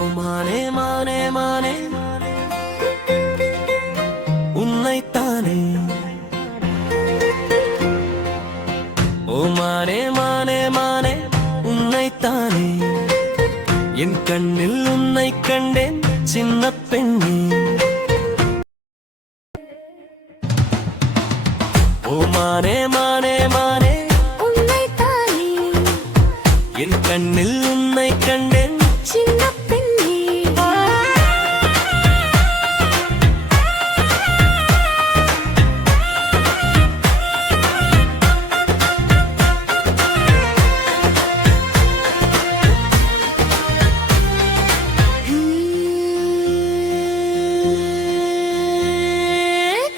ஓ மானே மானே மானே உன்னைத்தானே. ஓ மானே மானே மானே உன்னைத்தானே. என் கண்ணில் உன்னை கண்டேன் சின்ன பெண்ணே. ஓ மானே மானே மானே உன்னைத்தானே. என் கண்ணில் உன்னை கண்டேன் சின்ன பெண்ணே.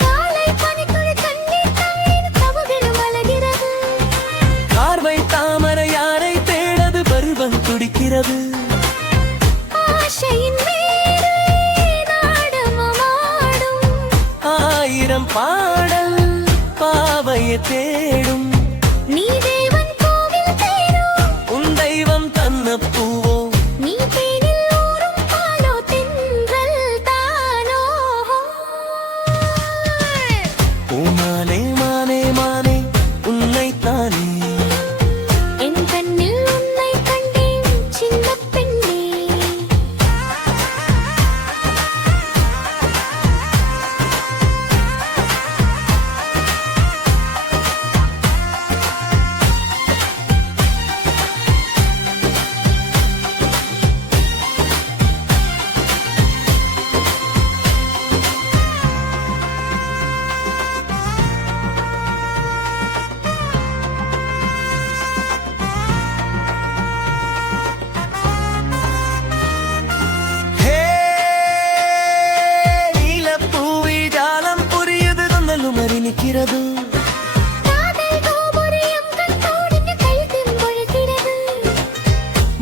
காலை பனித்துளி கண்ணீர் தண்ணீர் தவகிடும் அழகிறது. பார்வை தாமரை யாரை தேடது பருவம் துடிக்கிறது. ஆசையின் மேடை நாடகமாடும். ஆயிரம் பாடல் பாவையை தேடும். நீ தேவன் கோவில் தேரும். உன் தெய்வம் தன்ன பூவோ. நீ தேனில் ஊறும் பாலோ தென்றல் தானோ. ஓ மானே மானே மானே உன்னைத்தானே. என் கண்ணில் உன்னை கண்டேன் சின்ன பெண்ணே. ஹே நீலப்பூவி ஜாலம் புரியுது கொந்தலுமறி நிற்கிறது. காதல் கோபுரம் கண்ணோடிக்கு கைதில் முழுகிறது.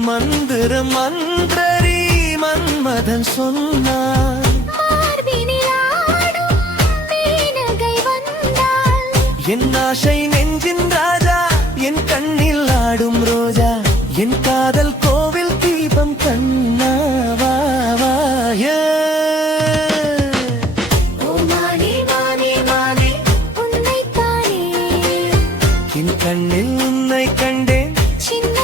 மந்திர மந்திரி மன்மதன் சொன்னான். மார்பினில் ஆடும் மேனகை வந்தாள். என் ஆசை நெஞ்சின் ராஜா என் கண்ணில் ஆடும் ரோஜா. என் காதல் கோவில் தீபம் கண்ணாவா. ஓ மானே மானே மானே உன்னைத்தானே. என் கண்ணில் உன்னை கண்டேன் சின்ன